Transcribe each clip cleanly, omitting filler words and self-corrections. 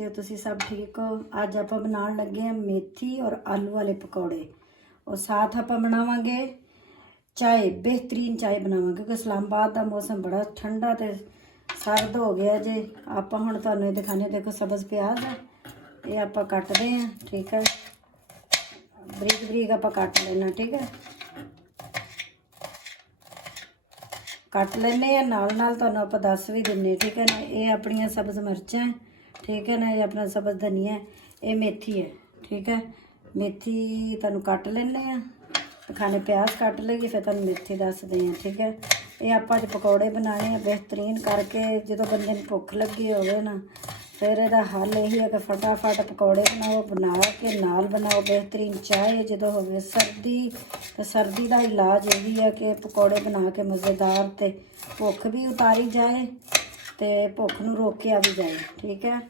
कैसे हो तुसी सब ठीक हो। अज आप बनाने लगे हैं मेथी और आलू वाले पकौड़े और साथ आप बनावांगे चाय, बेहतरीन चाय बनावांगे क्योंकि इस्लामाबाद का मौसम बड़ा ठंडा तो सर्द हो गया जे। आप हुण तुहानूं दिखाने, देखो सब्ज़ प्याज है ये आप कटते हैं, ठीक है, बरीक बरीक आप कट लेना, ठीक है, कट लेने नाल नाल तुहानूं आप दस भी दिन्ने, ठीक है ना। ये अपनियां सब्ज़ मिर्चां है, ठीक है ना, ये अपना सब्ज़ धनिया है, ये मेथी है, ठीक है। मेथी तुहानूं कट लेने खाने, प्याज कट लेगी फिर तुहानूं मेथी दसदे हैं, ठीक है। ये आप अज पकौड़े बनाने हैं बेहतरीन करके, जो बंदे नूं भुख लगी होवे ना फिर इहदा हल यही है कि फटाफट पकौड़े बनाओ, बना के नाल बनाओ बेहतरीन चाय जो होवे सर्दी। तो सर्दी का इलाज यही है कि पकौड़े बना के मज़ेदार ते भुख भी उतारी जाए तो भुख नूं रोकिया भी जाए, ठीक है।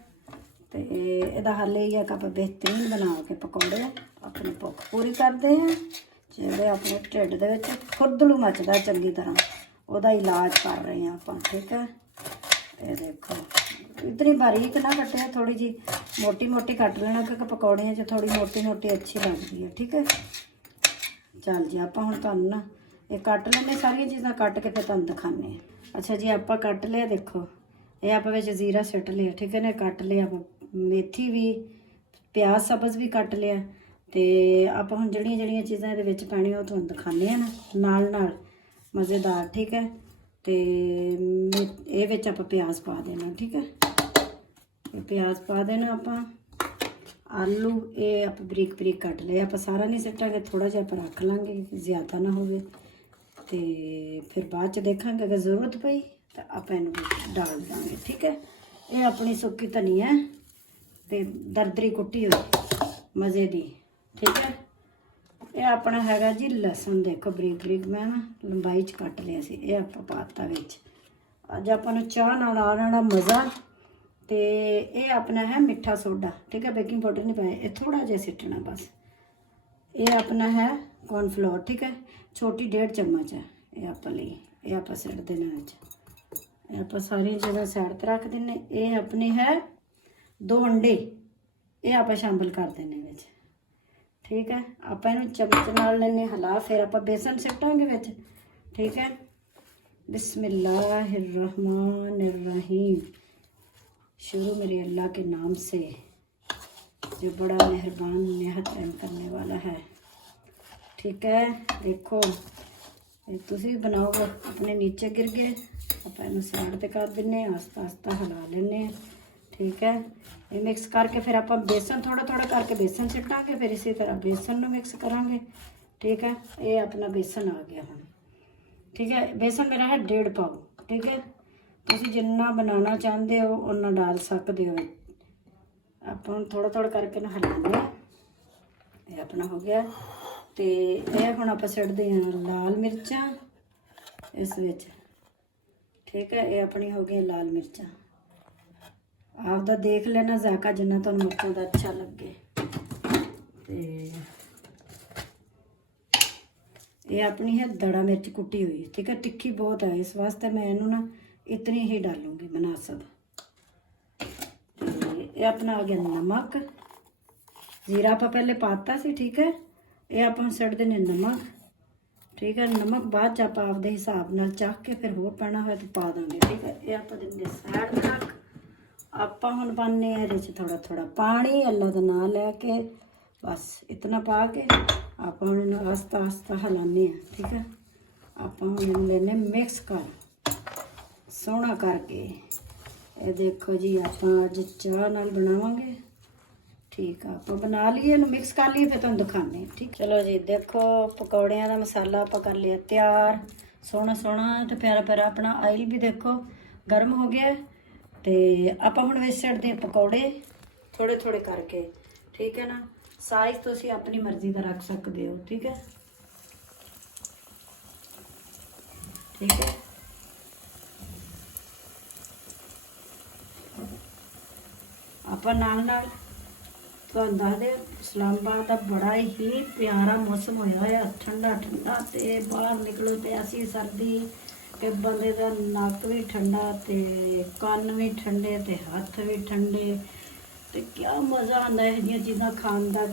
तो इहदा हल यही है कि आप बेहतरीन बना के पकौड़े अपनी भुख पूरी करते हैं, जिहड़े अपने ढिड दे विच खुरदलू मचदा चंगी तरह उहदा इलाज कर रहे हैं आप, ठीक है। ये देखो इतनी बारीक ना कटे, थोड़ी जी मोटी मोटी कट लेना क्योंकि पकौड़ियाँ च थोड़ी मोटी मोटी अच्छी लगती है, ठीक है। चल जी आप हुण तुहानूं ना ये कट लेने सारिया चीज़ां कट के फिर तुहानूं दिखाने। अच्छा जी आप कट लिया, देखो ये आप विच जीरा सुट लिया, ठीक है ना, कट लिया आप मेथी भी, प्याज सब्ज़ भी कट लिया। तो आप हुण जिहड़ियां जिहड़ियां चीज़ां इहदे विच पैणियां वो तुहानूं दिखाने हैं ना नाल नाल मज़ेदार, ठीक है। तो ये विच आप प्याज पा देना, ठीक है, प्याज पा देना। आप आलू ये आप बरीक बरीक कट लिया, आप सारा नहीं सिटांगे, थोड़ा जिहा आप रख लांगे ज़्यादा ना होवे, तो फिर बाद च देखांगे अगर जरूरत पई तो आप इहनूं डाल देंगे, ठीक है। ये अपनी सुक्की धनिया ते दरदरी कुट्टी हुई मज़े दी, ठीक है। ये अपना हैगा जी लहसुन, देखो बरीक बरीक मैं ना लंबाई च कट लिया सी, ये आप पाता विच। अज आपां नूं चाह नाल आना मज़ा। तो ये अपना है मिठा सोडा, ठीक है, बेकिंग पाउडर नहीं पाया, ये थोड़ा जिहा सिटना बस। ये अपना है कॉर्नफ्लोर, ठीक है, छोटी 1.5 चम्मच है ये आप लिए, ये आप सिट देना विच, आप सारी जगह साइड पर रख देने। ये अपने है 2 अंडे, ये आप शामिल कर देने विच, ठीक है। आप इहनूं चमच नाल लेने हिला, फिर आप बेसन सिटांगे विच, ठीक है। बिस्मिल्लाहिर्रहमानिर्रहीम, शुरू मेरे अल्लाह के नाम से जो बड़ा मेहरबान निहायत रहम करने वाला है, ठीक है। देखो तुसी बनाओगे अपने नीचे गिर गए, आप इन्हूं साइड ते कर दिन्ने, आस्ता आस्ता हिला लेने, ठीक है। ये मिक्स करके फिर आप बेसन थोड़ा थोड़ा करके बेसन सिटांगे, फिर इसी तरह बेसन में मिक्स करांगे, ठीक है। ये अपना बेसन आ गया हम, ठीक है। बेसन मेरा है 1.5 पाव, ठीक है, तुसीं जिन्ना बनाना चाहते हो उन्ना डाल सकते हो। आप थोड़ा थोड़ा करके ना हिलाने, ये अपना हो गया। तो यह हुण आप सिटदे हैं लाल मिर्चां इस विच, ठीक है। ये अपनी हो गई लाल मिर्चां, आपदा देख लेना जायका जिन्ना तुहानूं मिर्चां दा अच्छा लगे। तो ये अपनी है दड़ा मिर्च कुटी हुई, ठीक है, तिखी बहुत है इस वास्ते मैं इनू ना इतनी ही डालूंगी मुनासिब। ये अपना आ गया नमक, जीरा आप पहले पाता सी, ठीक है। ये आप सट देने नमक, ठीक है, नमक बाद च आप आपदे हिसाब नाल चाह के फिर होर पैना होए तो पा देंगे, ठीक है। ये आप देंगे साइड तक। आप हुण पाने इहदे च थोड़ा थोड़ा पानी, अल्लाह दा नाम लैके बस इतना पा के आप हुण आस्ता आस्ता हिलाने हैं, ठीक है। आप हुण लेने मिक्स कर सोहना करके। ये देखो जी आप अज चाह नाल बनावांगे, ठीक है। आप बना लिए मिक्स कर लिए फिर तुहानूं दिखाने, ठीक। चलो जी देखो पकौड़ियां का मसाला आप कर लिया तैयार, सोहना सोहना तो प्यारा प्यारा अपना आयल भी देखो गर्म हो गया। तो आप हुण विच सिटदे पकौड़े थोड़े थोड़े करके, ठीक है ना। साइज तुसीं अपनी मर्जी का रख सकते हो, ठीक है, ठीक है। आप नाल नाल तुहानूं दसदे इस्लामाबाद का बड़ा ही प्यारा मौसम होया है, ठंडा ठंडा, तो बाहर निकलो तो ऐसी सर्दी कि बंदे का नक भी ठंडा, तो कन्न भी ठंडे, तो हत्थ भी ठंडे, ਤੇ ਕਿਆ ਮਜ਼ਾ ਆਉਂਦਾ ਇਹ ਜਿਹੀਆਂ ਚੀਜ਼ਾਂ ਖਾਣ ਦਾ।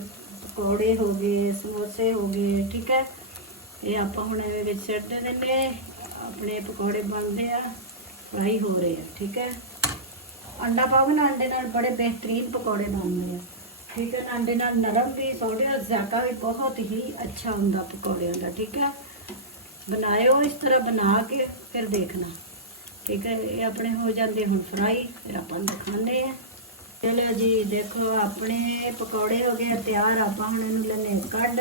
ਪਕੌੜੇ ਹੋ ਗਏ, ਸਮੋਸੇ ਹੋ ਗਏ, ਠੀਕ ਹੈ। ਇਹ ਆਪਾਂ ਹੁਣ ਇਹਦੇ ਵਿੱਚ ਸਿੱਟ ਦਿੰਦੇ, ਆਪਣੇ ਪਕੌੜੇ ਬਣਦੇ ਆ, ਫਰਾਈ ਹੋ ਰਹੇ ਆ, ਠੀਕ ਹੈ। ਅੰਡਾ ਪਾਓ ਨਾ, ਅੰਡੇ ਨਾਲ ਬੜੇ ਬਿਹਤਰੀਨ ਪਕੌੜੇ ਬਣਦੇ ਆ, ਠੀਕ ਹੈ। ਅੰਡੇ ਨਾਲ ਨਰਮ ਵੀ, ਥੋੜਾ ਜ਼ਾਇਕਾ ਵੀ ਬਹੁਤ ਹੀ ਅੱਛਾ ਹੁੰਦਾ ਪਕੌੜਿਆਂ ਦਾ, ਠੀਕ ਹੈ। ਬਣਾਇਓ ਇਸ ਤਰ੍ਹਾਂ ਬਣਾ ਕੇ ਫਿਰ ਦੇਖਣਾ, ਠੀਕ ਹੈ। ਇਹ ਆਪਣੇ ਹੋ ਜਾਂਦੇ ਹੁਣ ਫਰਾਈ, ਫਿਰ ਆਪਾਂ ਦਿਖਾਉਂਦੇ ਆ। ਚਲੋ ਜੀ ਦੇਖੋ ਆਪਣੇ ਪਕੌੜੇ ਹੋ ਗਏ ਤਿਆਰ। ਆਪਾਂ ਹੁਣ ਇਹਨੂੰ ਲੈਣੇ ਕੱਢ,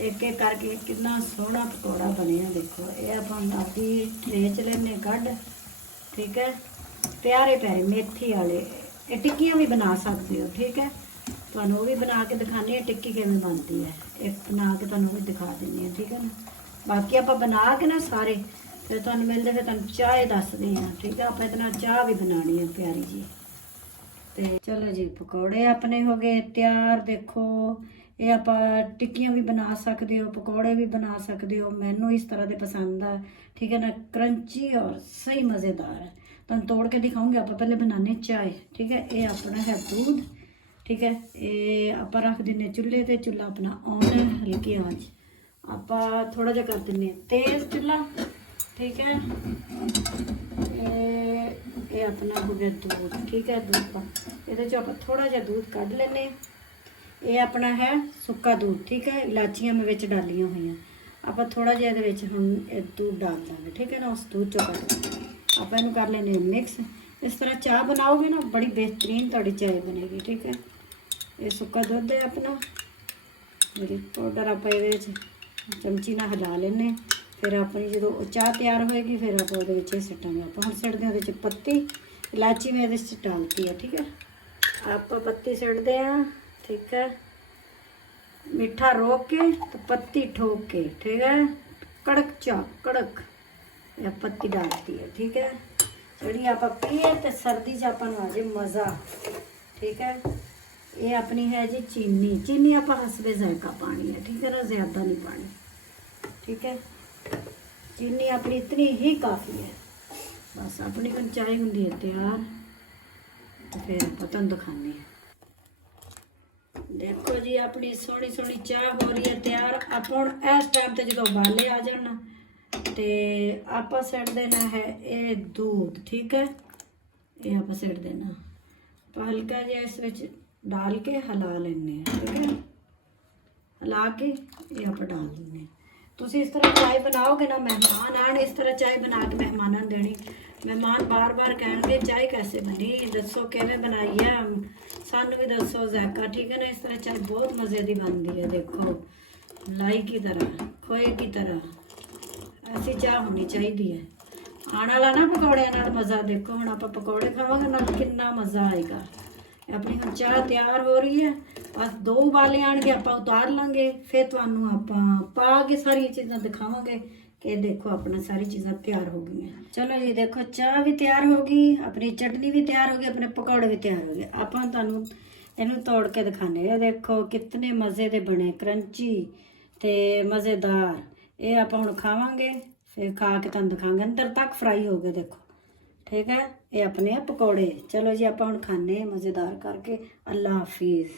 ਇੱਕ ਇੱਕ ਕਰਕੇ ਕਿੰਨਾ ਸੋਹਣਾ ਪਕੌੜਾ ਬਣਿਆ ਦੇਖੋ। ਇਹ ਆਪਾਂ ਆਪਦੀ ਟਰੇ 'ਚ ਲੈਣੇ ਕੱਢ, ਠੀਕ ਹੈ। ਪਿਆਰੇ ਪਿਆਰੇ ਮੇਥੀ ਵਾਲੇ, ਇਹ ਟਿੱਕੀਆਂ ਵੀ ਬਣਾ ਸਕਦੇ ਹੋ, ਠੀਕ ਹੈ। ਤੁਹਾਨੂੰ ਉਹ ਵੀ ਬਣਾ ਕੇ ਦਿਖਾਉਂਦੀ ਹਾਂ ਟਿੱਕੀ ਕਿਵੇਂ ਬਣਦੀ ਹੈ, ਇੱਕ ਬਣਾ ਕੇ ਤੁਹਾਨੂੰ ਵੀ ਦਿਖਾ ਦਿੰਦੀ ਹਾਂ, ਠੀਕ ਹੈ ਨਾ। ਬਾਕੀ ਆਪਾਂ ਬਣਾ ਕੇ ਨਾ ਸਾਰੇ ਫਿਰ ਤੁਹਾਨੂੰ ਮਿਲਦੇ, ਫਿਰ ਤੁਹਾਨੂੰ ਚਾਹ ਦੱਸਦੇ ਹਾਂ, ਠੀਕ ਹੈ। ਆਪਾਂ ਇਹਦੇ ਨਾਲ ਚਾਹ ਵੀ ਬਣਾਉਣੀ ਹੈ ਪਿਆਰੀ ਜੀ। ਤੇ ਚਲੋ ਜੀ ਪਕੌੜੇ ਆਪਣੇ ਹੋ ਗਏ ਤਿਆਰ। ਦੇਖੋ ਇਹ ਆਪਾਂ ਟਿੱਕੀਆਂ ਵੀ ਬਣਾ ਸਕਦੇ ਹੋ, ਪਕੌੜੇ ਵੀ ਬਣਾ ਸਕਦੇ ਹੋ। ਮੈਨੂੰ ਇਸ ਤਰ੍ਹਾਂ ਦੇ ਪਸੰਦ ਆ, ਠੀਕ ਹੈ ਨਾ, ਕਰੰਚੀ ਔਰ ਸਹੀ ਮਜ਼ੇਦਾਰ ਹੈ। ਤੁਹਾਨੂੰ ਤੋੜ ਕੇ ਦਿਖਾਉਂਗੇ। ਆਪਾਂ ਪਹਿਲੇ ਬਣਾਉਂਦੇ ਚਾਹ, ਠੀਕ ਹੈ। ਇਹ ਆਪਣਾ ਹੈ दूध, ਠੀਕ ਹੈ। ਇਹ ਆਪਾਂ ਰੱਖ ਦਿੰਦੇ ਚੁੱਲ੍ਹੇ ਤੇ, ਚੁੱਲ੍ਹਾ ਆਪਣਾ ਔਨ ਹੈ, ਹਲਕੀ ਆਂਚ। ਆਪਾਂ ਥੋੜਾ ਜਿਹਾ ਕਰ ਦਿੰਦੇ ਤੇਜ਼ ਚੁੱਲ੍ਹਾ, ਠੀਕ ਹੈ। ਇਹ ਆਪਣਾ ਹੋ ਗਿਆ दूध, ठीक है। दूध का ਇਹਦੇ 'ਚੋਂ ਆਪਾਂ ਥੋੜਾ ਜਿਹਾ दूध ਕੱਢ ਲੈਨੇ। ਇਹ ਆਪਣਾ ਹੈ ਸੁੱਕਾ दूध, ठीक है। ਇਲਾਚੀਆਂ ਮੈਂ ਵਿੱਚ ਡਾਲੀਆਂ ਹੋਈਆਂ। ਆਪਾਂ ਥੋੜਾ ਜਿਹਾ ਇਹਦੇ ਵਿੱਚ ਹੁਣ ਇਹ दूध डाल ਦਾਂਗੇ, ठीक है ना। ਉਸ दूध 'ਚੋਂ ਕੱਢ ਆਪਾਂ ਇਹਨੂੰ ਕਰ ਲੈਨੇ ਮਿਕਸ। ਇਸ ਤਰ੍ਹਾਂ ਚਾਹ ਬਣਾਓਗੇ ਨਾ ਬੜੀ ਬਿਹਤਰੀਨ ਤੁਹਾਡੀ ਚਾਹ ਬਣੇਗੀ, ਠੀਕ ਹੈ। ਇਹ ਸੁੱਕਾ ਦੁੱਧ ਹੈ ਆਪਣਾ, ਮਿਲਕ ਪਾਊਡਰ ਆਪਾਂ ਇਹਦੇ ਵਿੱਚ ਚਮਚੀ ਨਾਲ ਹਿਲਾ ਲੈਨੇ। ਫਿਰ ਆਪਣੀ ਜਦੋਂ ਚਾਹ ਤਿਆਰ ਹੋਏਗੀ ਫਿਰ ਆਪਾਂ ਉਹਦੇ ਵਿੱਚ ਸਿੱਟਾਂਗੇ। ਆਪਾਂ ਹੁਣ ਸਿੱਟਦੇ ਹਾਂ ਉਹਦੇ 'ਚ ਪੱਤੀ, ਇਲਾਚੀ ਮੈਂ ਇਹਦੇ 'ਚ ਡਾਲਤੀ ਹੈ, ਠੀਕ ਹੈ। ਆਪਾਂ ਪੱਤੀ ਸਿੱਟਦੇ ਹਾਂ, ठीक है। मीठा रोक के तो पत्ती ठोक के, ठीक है। कड़क चाप कड़क या पत्ती डालती है, ठीक है। जी आप पिए तो सर्दी च अपन आ जाए मज़ा, ठीक है। ये अपनी है जी चीनी। चीनी आप हसबे जायका पानी है, ठीक है ना, ज़्यादा नहीं पानी, ठीक है। चीनी अपनी इतनी ही काफ़ी है बस। अपनी कन चाय होंगी है तैयार, तो फिर आप तुहानूं दिखाने हैं। देखो जी अपनी सोहनी सोहनी चाह हो रही है तैयार। आप हुण इस टाइम ते जो उबाले आ जाना तो आप सिट देना है ये दूध, ठीक है। ये आप सिट देना, आप हल्का जिहा इस विच डाल के हिला लेने, ठीक है। हिला के ये आप डाल देने। तुसीं इस तरह चाय बनाओगे ना, मेहमान आने इस तरह चाय बना के मेहमानों नूं देनी। मेहमान बार बार कहेंगे चाय कैसे बनी, दसो किवें बनाई है, सानू भी दसो जायका, ठीक है ना। इस तरह चाय बहुत मज़े की बनती है। देखो लाई की तरह, खोए की तरह ऐसी चाह होनी चाहिए है। आने वाला ना पकौड़ियां नाल मज़ा। देखो हुण आपां पकौड़े खावांगे नाल कितना मज़ा आएगा। अपनी हुण चाह तैयार हो रही है, बस 2 उबाले आएंगे आपां उतार लांगे। फिर तुहानूं आपां पा के सारी चीज़ां दिखावांगे कि देखो अपना सारी चीज़ां तैयार हो गई हैं। चलो जी देखो चाह भी तैयार हो गई, अपनी चटनी भी तैयार हो गई, अपने पकौड़े भी तैयार हो गए। आपां तुहानूं इहनूं तोड़ के दिखाने। देखो कितने मज़े दे बने, क्रंची ते मज़ेदार। ये आपां हुण खावांगे, फिर खा के तुहानूं दिखांगे। अंदर तक फ्राई हो गए देखो, ठीक है। ये अपने पकौड़े। चलो जी आपां हुण खाने मज़ेदार करके। अल्लाह हाफिज़।